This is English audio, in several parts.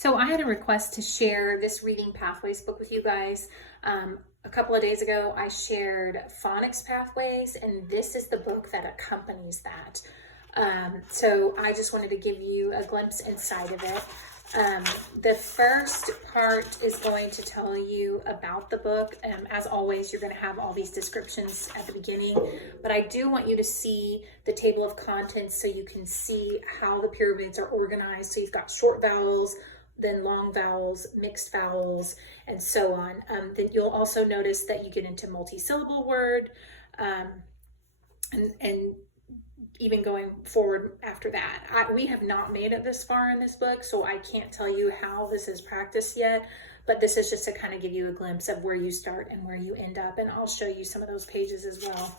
So I had a request to share this Reading Pathways book with you guys. A couple of days ago, I shared Phonics Pathways, and this is the book that accompanies that. So I just wanted to give you a glimpse inside of it. The first part is going to tell you about the book. As always, you're going to have all these descriptions at the beginning, but I do want you to see the table of contents so you can see how the pyramids are organized. So you've got short vowels, then long vowels, mixed vowels, and so on. Then you'll also notice that you get into multi-syllable word, and even going forward after that. We have not made it this far in this book, so I can't tell you how this is practiced yet, but this is just to kind of give you a glimpse of where you start and where you end up, and I'll show you some of those pages as well.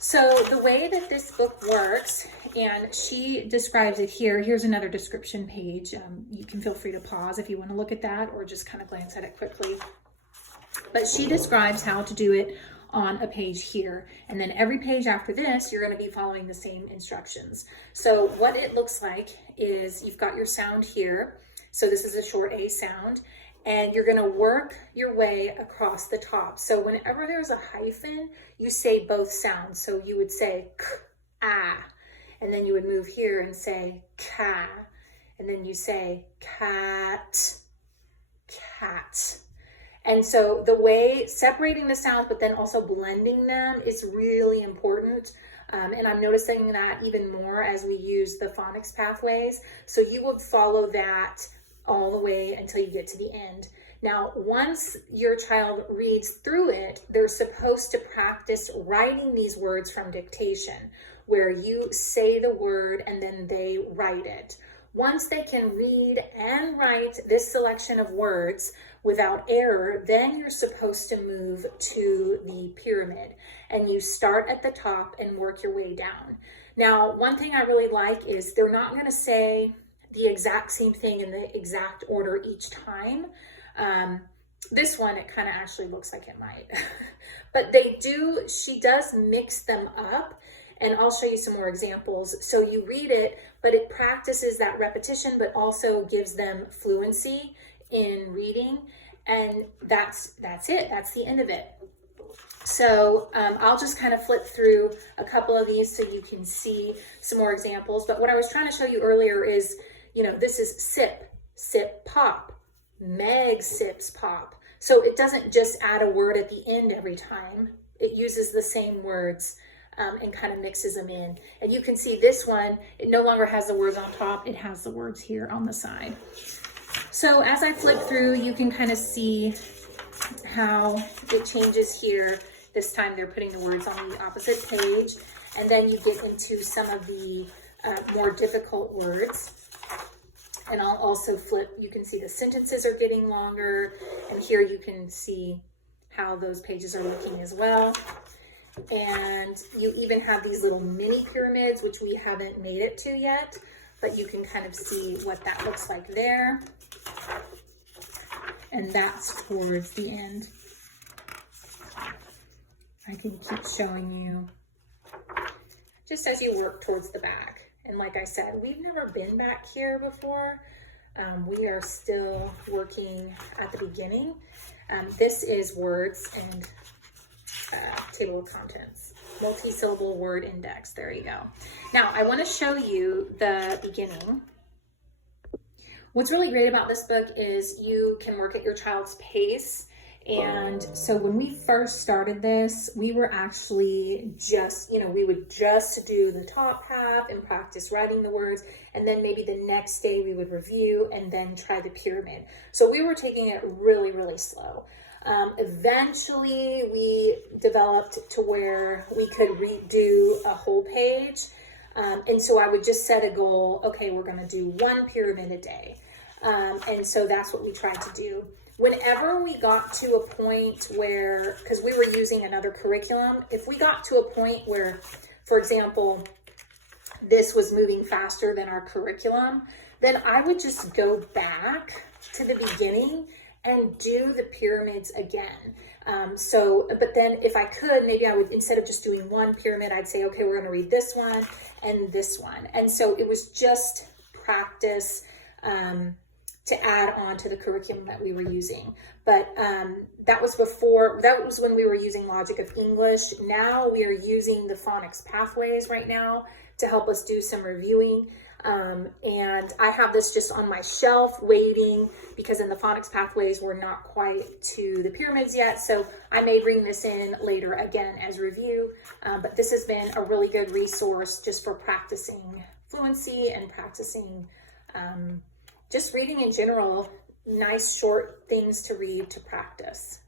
So the way that this book works, and she describes it here, here's another description page. You can feel free to pause if you want to look at that or just kind of glance at it quickly. But she describes how to do it on a page here. And then every page after this, you're going to be following the same instructions. So what it looks like is you've got your sound here. So this is a short A sound. And you're going to work your way across the top. So whenever there's a hyphen, you say both sounds. So you would say k, ah, and then you would move here and say ka, and then you say cat, cat. And so the way separating the sounds, but then also blending them is really important. And I'm noticing that even more as we use the phonics pathways. So you would follow that all the way until you get to the end. Now, once your child reads through it, they're supposed to practice writing these words from dictation, where you say the word and then they write it. Once they can read and write this selection of words without error, then you're supposed to move to the pyramid, and you start at the top and work your way down. Now, one thing I really like is they're not going to say the exact same thing in the exact order each time. This one, it kind of actually looks like it might, but she does mix them up, and I'll show you some more examples. So you read it, but it practices that repetition, but also gives them fluency in reading, and that's it. That's the end of it. So I'll just kind of flip through a couple of these so you can see some more examples. But what I was trying to show you earlier is, this is sip, sip, pop. Meg sips pop. So it doesn't just add a word at the end every time. It uses the same words and kind of mixes them in. And you can see this one, it no longer has the words on top. It has the words here on the side. So as I flip through, you can kind of see how it changes here. This time they're putting the words on the opposite page. And then you get into some of the more difficult words. And I'll also flip, you can see the sentences are getting longer, and here you can see how those pages are looking as well. And you even have these little mini pyramids, which we haven't made it to yet, but you can kind of see what that looks like there. And that's towards the end. I can keep showing you just as you work towards the back. And like I said, we've never been back here before. We are still working at the beginning. This is words and table of contents, multi-syllable word index. There you go. Now I want to show you the beginning. What's really great about this book is you can work at your child's pace. And so when we first started this, we were actually just, we would just do the top half and practice writing the words. And then maybe the next day we would review and then try the pyramid. So we were taking it really, really slow. Eventually we developed to where we could redo a whole page. And so I would just set a goal. Okay, we're going to do one pyramid a day. And so that's what we tried to do. Whenever we got to a point where, because we were using another curriculum, if we got to a point where, for example, this was moving faster than our curriculum, then I would just go back to the beginning and do the pyramids again. But then if I could, maybe I would, instead of just doing one pyramid, I'd say, okay, we're going to read this one and this one. And so it was just practice to add on to the curriculum that we were using. But that was when we were using Logic of English. Now we are using the Phonics Pathways right now to help us do some reviewing. And I have this just on my shelf waiting, because in the Phonics Pathways we're not quite to the pyramids yet. So I may bring this in later again as review. But this has been a really good resource just for practicing fluency and practicing just reading in general, nice short things to read to practice.